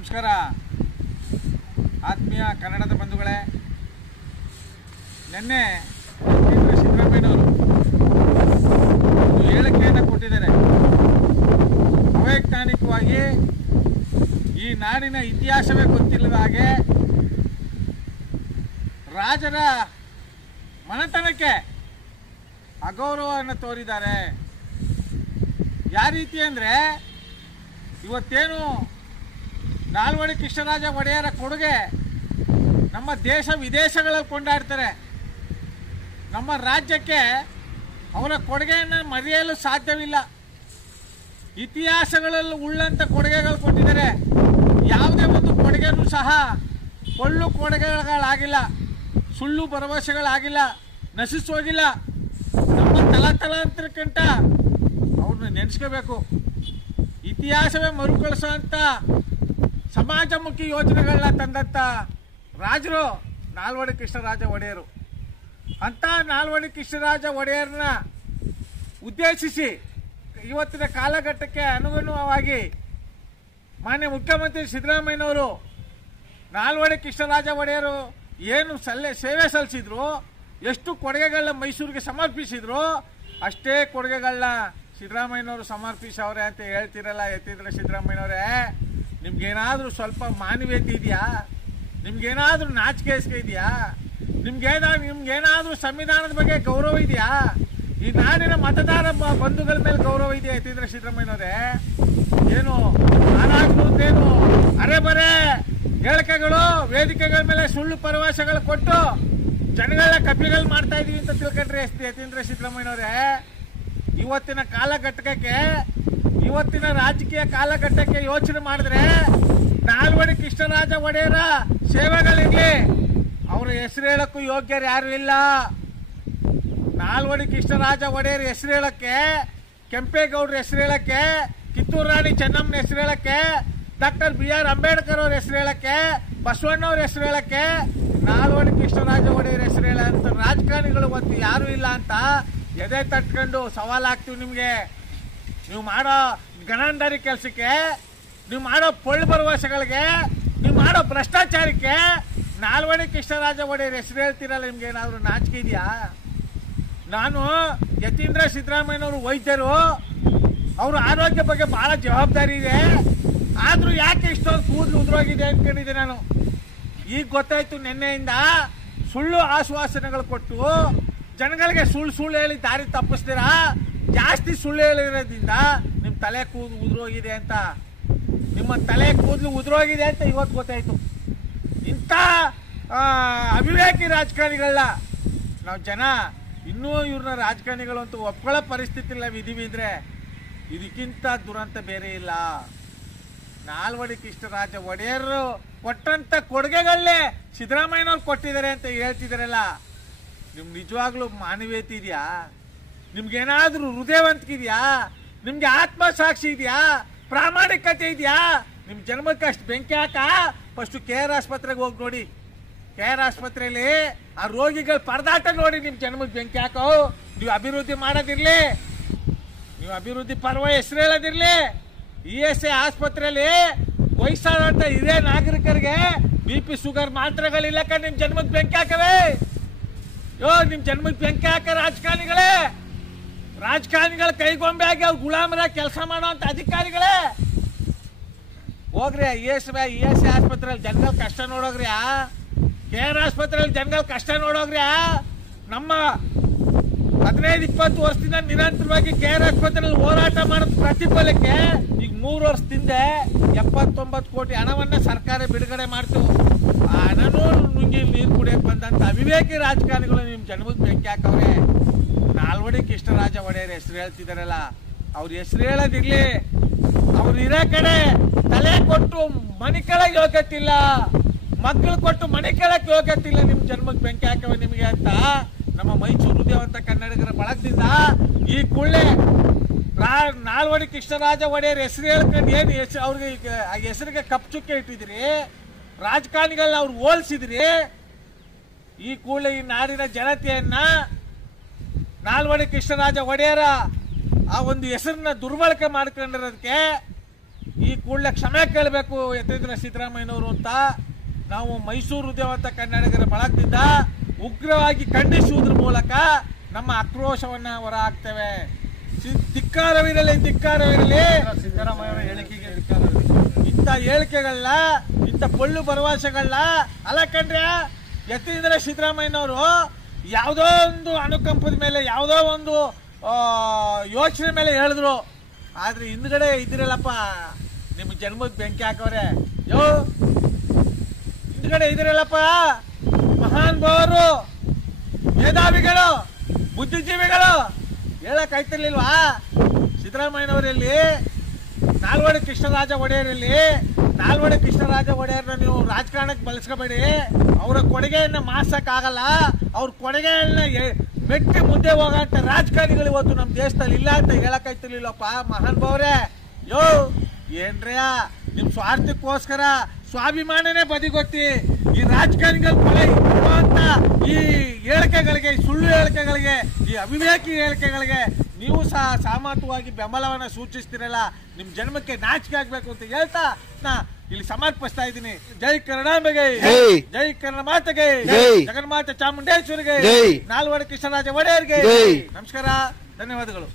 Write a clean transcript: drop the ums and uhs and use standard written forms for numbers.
ನಮಸ್ಕಾರ ಆತ್ಮೀಯ ಕನ್ನಡದ ಬಂಧುಗಳೇ. ನಿನ್ನೆ ಸಿದ್ದರಾಮಯ್ಯನವರು ಒಂದು ಹೇಳಿಕೆಯನ್ನು ಕೊಟ್ಟಿದ್ದಾರೆ. ಅವೈಜ್ಞಾನಿಕವಾಗಿ ಈ ನಾಡಿನ ಇತಿಹಾಸವೇ ಗೊತ್ತಿಲ್ಲದ ಹಾಗೆ ರಾಜರ ಮನೆತನಕ್ಕೆ ಅಗೌರವವನ್ನು ತೋರಿದ್ದಾರೆ. ಯಾವ ರೀತಿ ಅಂದರೆ, ಇವತ್ತೇನು ನಾಲ್ವಡಿ ಕೃಷ್ಣರಾಜ ಒಡೆಯರ ಕೊಡುಗೆ ನಮ್ಮ ದೇಶ ವಿದೇಶಗಳಲ್ಲಿ ಕೊಂಡಾಡ್ತಾರೆ. ನಮ್ಮ ರಾಜ್ಯಕ್ಕೆ ಅವರ ಕೊಡುಗೆಯನ್ನು ಮರೆಯಲು ಸಾಧ್ಯವಿಲ್ಲ. ಇತಿಹಾಸಗಳಲ್ಲಿ ಉಳ್ಳಂಥ ಕೊಡುಗೆಗಳು ಕೊಟ್ಟಿದ್ದಾರೆ. ಯಾವುದೇ ಒಂದು ಕೊಡುಗೆನೂ ಸಹ ಪೊಳ್ಳು ಕೊಡುಗೆಗಳಾಗಿಲ್ಲ, ಸುಳ್ಳು ಭರವಸೆಗಳಾಗಿಲ್ಲ, ನಶಿಸೋಗಿಲ್ಲ. ನಮ್ಮ ತಲಾಂತರಕ್ಕಿಂತ ಅವ್ರನ್ನ ನೆನೆಸ್ಕೋಬೇಕು. ಇತಿಹಾಸವೇ ಮರುಕಳಿಸೋಂಥ ಸಮಾಜಮುಖಿ ಯೋಜನೆಗಳನ್ನ ತಂದಂಥ ರಾಜರು ನಾಲ್ವಡಿ ಕೃಷ್ಣರಾಜ ಒಡೆಯರು. ಅಂಥ ನಾಲ್ವಡಿ ಕೃಷ್ಣರಾಜ ಒಡೆಯರನ್ನ ಉದ್ದೇಶಿಸಿ ಇವತ್ತಿನ ಕಾಲಘಟ್ಟಕ್ಕೆ ಅನುಗುಣವಾಗಿ ಮಾನ್ಯ ಮುಖ್ಯಮಂತ್ರಿ ಸಿದ್ದರಾಮಯ್ಯನವರು ನಾಲ್ವಡಿ ಕೃಷ್ಣರಾಜ ಒಡೆಯರು ಏನು ಸೇವೆ ಸಲ್ಲಿಸಿದ್ರು, ಎಷ್ಟು ಕೊಡುಗೆಗಳನ್ನ ಮೈಸೂರಿಗೆ ಸಮರ್ಪಿಸಿದ್ರು, ಅಷ್ಟೇ ಕೊಡುಗೆಗಳನ್ನ ಸಿದ್ದರಾಮಯ್ಯನವರು ಸಮರ್ಪಿಸವ್ರೆ ಅಂತ ಹೇಳ್ತಿರಲ್ಲ. ಎತ್ತಿದ್ರೆ ಸಿದ್ದರಾಮಯ್ಯನವರೇ, ನಿಮ್ಗೇನಾದರೂ ಸ್ವಲ್ಪ ಮಾನವೀಯತೆ ಇದೆಯಾ? ನಿಮ್ಗೇನಾದರೂ ನಾಚಿಕೆ ಇದೆಯಾ? ನಿಮ್ಗೇನಾದರೂ ಸಂವಿಧಾನದ ಬಗ್ಗೆ ಗೌರವ ಇದೆಯಾ? ಈ ನಾಡಿನ ಮತದಾರ ಬಂಧುಗಳ ಮೇಲೆ ಗೌರವ ಇದೆಯಾ? ಎತ್ತಿದ್ರೆ ಸಿದ್ದರಾಮಯ್ಯನವರೇ, ಏನು ನಾನಾಗ್ತೇನು ಅರೆಬರೆ ಹೇಳಿಕೆಗಳು, ವೇದಿಕೆಗಳ ಮೇಲೆ ಸುಳ್ಳು ಭರವಸೆಗಳು ಕೊಟ್ಟು ಜನಗಳ ಕಪಿಗಳು ಮಾಡ್ತಾ ಇದೀವಿ ಅಂತ ತಿಳ್ಕೊಂಡ್ರೆ ಯತೀಂದ್ರ ಸಿದ್ದರಾಮಯ್ಯನವರೇ, ಇವತ್ತಿನ ಕಾಲಘಟ್ಟಕ್ಕೆ, ಇವತ್ತಿನ ರಾಜಕೀಯ ಕಾಲಘಟ್ಟಕ್ಕೆ ಯೋಚನೆ ಮಾಡಿದ್ರೆ ನಾಲ್ವಡಿ ಕೃಷ್ಣರಾಜ ಒಡೆಯರ ಸೇವೆಗಳಿರಲಿ, ಅವರ ಹೆಸರು ಹೇಳಕ್ಕೂ ಯೋಗ್ಯರು ಯಾರು ಇಲ್ಲ. ನಾಲ್ವಡಿ ಕೃಷ್ಣರಾಜ ಒಡೆಯರ ಹೆಸರು ಹೇಳಕ್ಕೆ, ಕೆಂಪೇಗೌಡರ ಹೆಸರು ಹೇಳಕ್ಕೆ, ಕಿತ್ತೂರು ರಾಣಿ ಚೆನ್ನಮ್ಮನ ಹೆಸರು ಹೇಳಕ್ಕೆ, ಡಾಕ್ಟರ್ BR ಅಂಬೇಡ್ಕರ್ ಅವ್ರ ಹೆಸರು ಹೇಳಕ್ಕೆ, ಬಸವಣ್ಣವ್ರ ಹೆಸರು ಹೇಳಕ್ಕೆ, ನಾಲ್ವಡಿ ಕೃಷ್ಣರಾಜ ಒಡೆಯರ ಹೆಸರು ಹೇಳಂತ ರಾಜಕಾರಣಿಗಳು ಇವತ್ತು ಯಾರು ಇಲ್ಲ ಅಂತ ಎದೆ ತಟ್ಕೊಂಡು ಸವಾಲಾಗ್ತೀವಿ ನಿಮಗೆ. ನೀವು ಮಾಡೋ ಗಣಾಂಧಾರಿ ಕೆಲಸಕ್ಕೆ, ನೀವು ಮಾಡೋ ಪೊಳ್ಳು ಭರವಸೆಗಳಿಗೆ, ನೀವು ಮಾಡೋ ಭ್ರಷ್ಟಾಚಾರಕ್ಕೆ ನಾಲ್ವಡಿ ಕೃಷ್ಣರಾಜ ಒಡೆಯರ ಹೆಸರು ಹೇಳ್ತೀರಲ್ಲ, ನಿಮ್ಗೆ ಏನಾದರೂ ನಾಚಿಕೆ ಇದೆಯಾ? ನಾನು ಯತೀಂದ್ರ ಸಿದ್ದರಾಮಯ್ಯನವರು ವೈದ್ಯರು, ಅವ್ರ ಆರೋಗ್ಯ ಬಗ್ಗೆ ಬಹಳ ಜವಾಬ್ದಾರಿ ಇದೆ. ಆದ್ರೂ ಯಾಕೆ ಇಷ್ಟೊಂದು ಕೂದಲು ಉದುರೋಗಿದೆ ಅನ್ಕೊಂಡಿದ್ದೆ ನಾನು. ಈಗ ಗೊತ್ತಾಯ್ತು, ನಿನ್ನೆಯಿಂದ ಸುಳ್ಳು ಆಶ್ವಾಸನೆಗಳು ಕೊಟ್ಟು ಜನಗಳಿಗೆ ಸುಳ್ಳು ಹೇಳಿ ದಾರಿ ತಪ್ಪಿಸ್ತೀರಾ. ಜಾಸ್ತಿ ಸುಳ್ಳು ಹೇಳಿರೋದ್ರಿಂದ ನಿಮ್ಮ ತಲೆ ಕೂದಲು ಉದುರೋಗಿದೆ ಅಂತ, ನಿಮ್ಮ ತಲೆ ಕೂದಲು ಉದುರೋಗಿದೆ ಅಂತ ಇವತ್ತು ಗೊತ್ತಾಯ್ತು. ಇಂಥ ಅವಿವೇಕಿ ರಾಜಕಾರಣಿಗಳನ್ನ ನಾವು ಜನ ಇನ್ನೂ ಇವ್ರನ್ನ ರಾಜಕಾರಣಿಗಳು ಅಂತ ಒಪ್ಕೊಳ್ಳೋ ಪರಿಸ್ಥಿತಿ ಇಲ್ಲ. ವಿಧಿವಿದ್ರೆ ಇದಕ್ಕಿಂತ ದುರಂತ ಬೇರೆ ಇಲ್ಲ. ನಾಲ್ವಡಿ ಕೃಷ್ಣರಾಜ ಒಡೆಯರು ಕೊಟ್ಟಂತ ಕೊಡುಗೆಗಳನ್ನೇ ಸಿದ್ದರಾಮಯ್ಯನವ್ರು ಕೊಟ್ಟಿದ್ದಾರೆ ಅಂತ ಹೇಳ್ತಿದಾರಲ್ಲ, ನಿಮ್ಗೆ ನಿಜವಾಗ್ಲೂ ಮಾನವೀಯತೆ ಇದೆಯಾ? ನಿಮ್ಗೇನಾದ್ರೂ ಹೃದಯವಂತಿಕೆ ಇದೆಯಾ? ನಿಮ್ಗೆ ಆತ್ಮಸಾಕ್ಷಿ ಇದೆಯಾ? ಪ್ರಾಮಾಣಿಕತೆ ಇದೆಯಾ? ನಿಮ್ ಜನ್ಮಕ್ಕೆ ಅಷ್ಟು ಬೆಂಕಿ ಹಾಕ. ಫಸ್ಟ್ KR ಆಸ್ಪತ್ರೆಗೆ ಹೋಗಿ ನೋಡಿ. KR ಆಸ್ಪತ್ರೆಯಲ್ಲಿ ಆ ರೋಗಿಗಳ ಪರದಾಟ ನೋಡಿ ನಿಮ್ ಜನ್ಮಕ್ಕೆ ಬೆಂಕಿ ಹಾಕೋ. ನೀವು ಅಭಿವೃದ್ಧಿ ಮಾಡೋದಿರ್ಲಿ, ನೀವು ಅಭಿವೃದ್ಧಿ ಪರ್ವ ಹೆಸರು ಹೇಳೋದಿರ್ಲಿ. ESI ಆಸ್ಪತ್ರೆಯಲ್ಲಿ ವಯಸ್ಸಾದಂತ ಹಿರಿಯ ನಾಗರಿಕರಿಗೆ BP ಶುಗರ್ ಮಾತ್ರೆಗಳಿಲ್ಲಕ ನಿಮ್ ಜನ್ಮಕ್ಕೆ ಬೆಂಕಿ ಹಾಕವೆ. ನಿಮ್ ಜನ್ಮಕ್ಕೆ ಬೆಂಕಿ ಹಾಕ ರಾಜಕಾರಣಿಗಳೇ. ರಾಜಕಾರಣಿಗಳ ಕೈಗೊಂಬೆ ಆಗಿ ಅವ್ರು ಗುಲಾಮರ ಕೆಲಸ ಮಾಡುವಂತ ಅಧಿಕಾರಿಗಳೇ. ಹೋಗ್ರಿ ESI ಆಸ್ಪತ್ರೆಯಲ್ಲಿ ಜನಗಳ ಕಷ್ಟ ನೋಡೋಗ್ರಿ. KR ಆಸ್ಪತ್ರೆಯಲ್ಲಿ ಜನಗಳ ಕಷ್ಟ ನೋಡೋಗ್ರಿ. ನಮ್ಮ 15-20 ವರ್ಷದಿಂದ ನಿರಂತರವಾಗಿ KR ಆಸ್ಪತ್ರೆಯಲ್ಲಿ ಹೋರಾಟ ಮಾಡೋದು ಪ್ರತಿಫಲಕ್ಕೆ ಈಗ 3 ವರ್ಷದಿಂದ 79 ಕೋಟಿ ಹಣವನ್ನ ಸರ್ಕಾರ ಬಿಡುಗಡೆ ಮಾಡ್ತು. ಆ ಹಣನೂ ನುಂಗಿ ನೀರು ಕುಡಿಯಕ್ಕೆ ಬಂದಂತ ಅವಿವೇಕಿ ರಾಜಕಾರಣಿಗಳು ನಿಮ್ ಜನ್ಮಕ್ಕೆ ಬೆಂಕಿ ಹಾಕವ್ರೆ. ನಾಲ್ವಡಿ ಕೃಷ್ಣರಾಜ ಒಡೆಯರ ಹೆಸರು ಹೇಳ್ತಿದಾರಲ್ಲ, ಅವ್ರ ಹೆಸರು ಹೇಳೋದಿರ್ಲಿ. ಅವ್ರು ಇರೋ ಕಡೆ ತಲೆ ಕೊಟ್ಟು ಮನೆ ಕೆಳಗೆ ಯೋಗ್ಯತಿಲ್ಲ, ಮಕ್ಕಳು ಕೊಟ್ಟು ಮನೆ ಕೆಳಕ್ಕೆ ಯೋಗ್ಯತಿಲ್ಲ. ನಿಮ್ ಜನ್ಮಕ್ಕೆ ಬೆಂಕಿ ಹಾಕವೆ ನಿಮಗೆ ಅಂತ ನಮ್ಮ ಮೈಸೂರು ಹೃದಯವಂತ ಕನ್ನಡಿಗರ ಬಳಗದಿಂದ ಈ ಕೂಡಲೇ ನಾಲ್ವಡಿ ಕೃಷ್ಣರಾಜ ಒಡೆಯರ ಹೆಸರು ಹೇಳ್ಕೊಂಡು ಏನು ಅವ್ರಿಗೆ ಆ ಹೆಸರಿಗೆ ಕಪ್ಪು ಚುಕ್ಕೆ ಇಟ್ಟಿದ್ರಿ, ರಾಜಕಾರಣಿಗಳನ್ನ ಅವ್ರು ಹೋಲಿಸಿದ್ರಿ. ಈ ಕೂಡಲೇ ಈ ನಾಡಿನ ಜನತೆಯನ್ನ ನಾಲ್ವಡಿ ಕೃಷ್ಣರಾಜ ಒಡೆಯರ ಆ ಒಂದು ಹೆಸರನ್ನ ದುರ್ಬಳಕೆ ಮಾಡ್ಕೊಂಡಿರೋದಕ್ಕೆ ಈ ಕೂಡಲೇ ಕ್ಷಮೆ ಕೇಳಬೇಕು ಯತೀಂದ್ರ ಸಿದ್ದರಾಮಯ್ಯನವರು ಅಂತ ನಾವು ಮೈಸೂರು ವಿದ್ಯಾವಂತ ಕನ್ನಡಿಗರ ಬಳಗದಿಂದ ಉಗ್ರವಾಗಿ ಖಂಡಿಸುವುದರ ಮೂಲಕ ನಮ್ಮ ಆಕ್ರೋಶವನ್ನ ಹೊರ ಹಾಕ್ತೇವೆ. ಧಿಕ್ಕಾರವಿರಲಿ ಸಿದ್ದರಾಮಯ್ಯ ಹೇಳಿಕೆಗೆ. ಇಂಥ ಹೇಳಿಕೆಗಳನ್ನ, ಇಂಥ ಪೊಳ್ಳು ಭರವಸೆಗಳನ್ನ ಅಲ್ಲ ಕಣ್ರೆ, ಯತೀಂದ್ರ ಸಿದ್ದರಾಮಯ್ಯನವರು ಯಾವುದೋ ಒಂದು ಅನುಕಂಪದ ಮೇಲೆ, ಯಾವುದೋ ಒಂದು ಯೋಚನೆ ಮೇಲೆ ಹೇಳಿದ್ರು. ಆದ್ರೆ ಹಿಂದ್ಗಡೆ ಇದಿರಲ್ಲಪ್ಪ, ನಿಮ್ ಜನ್ಮಕ್ಕೆ ಬೆಂಕಿ ಹಾಕವ್ರೆ. ಹಿಂದ್ಗಡೆ ಇದಿರಲ್ಲಪ್ಪ, ಮಹಾನ್ ಭಾವರು, ಮೇಧಾವಿಗಳು, ಬುದ್ಧಿಜೀವಿಗಳು ಹೇಳಕ್ ಆಯ್ತಿರ್ಲಿಲ್ವಾ? ಸಿದ್ದರಾಮಯ್ಯನವರಲ್ಲಿ ನಾಲ್ವಡಿ ಕೃಷ್ಣರಾಜ ಒಡೆಯರ್ನ ನೀವು ರಾಜಕಾರಣಕ್ಕೆ ಬಳಸ್ಕೋಬೇಡಿ. ಅವರ ಕೊಡುಗೆಯನ್ನ ಮಾರ್ಸಕ್ ಆಗಲ್ಲ. ಅವ್ರ ಕೊಡುಗೆಯನ್ನ ಮೆಟ್ಟಿ ಮುಂದೆ ಹೋಗಂತ ರಾಜಕಾರಣಿಗಳು ಇವತ್ತು ನಮ್ಮ ದೇಶದಲ್ಲಿ ಇಲ್ಲ ಅಂತ ಹೇಳಕ್ ಆಯ್ತಿರ್ಲಿಲ್ಲಪ್ಪ. ಮಹಾನ್ ಭಾವ್ರೆ, ಏನ್ರಯ್ಯ ನಿಮ್ ಸ್ವಾರ್ಥಕ್ಕೋಸ್ಕರ ಸ್ವಾಭಿಮಾನನೇ ಬದಿಗೊತ್ತಿ ಈ ರಾಜಕಾರಣಿಗಳ ಕೊಲೆ ಅಂತ ಈ ಹೇಳಿಕೆಗಳಿಗೆ, ಸುಳ್ಳು ಹೇಳಿಕೆಗಳಿಗೆ, ಈ ಅವಿವೇಕಿ ಹೇಳಿಕೆಗಳಿಗೆ ನೀವು ಸಹ ಸಾಮರ್ಥ್ಯವಾಗಿ ಬೆಂಬಲವನ್ನ ಸೂಚಿಸ್ತಿರಲ್ಲ. ನಿಮ್ ಜನ್ಮಕ್ಕೆ ನಾಚಿಕೆ ಆಗ್ಬೇಕು ಅಂತ ಹೇಳ್ತಾ ನಾ ಇಲ್ಲಿ ಸಮರ್ಪಿಸ್ತಾ ಇದ್ದೀನಿ. ಜೈ ಕರುಣಾಂಬೆಗೆ, ಜೈ ಕನ್ನಡ ಮಾತೆಗೆ, ಜಗನ್ಮಾತೆ ಚಾಮುಂಡೇಶ್ವರಿಗೆ, ನಾಲ್ವಡಿ ಕೃಷ್ಣರಾಜ ಒಡೆಯರ್ಗೆ ನಮಸ್ಕಾರ, ಧನ್ಯವಾದಗಳು.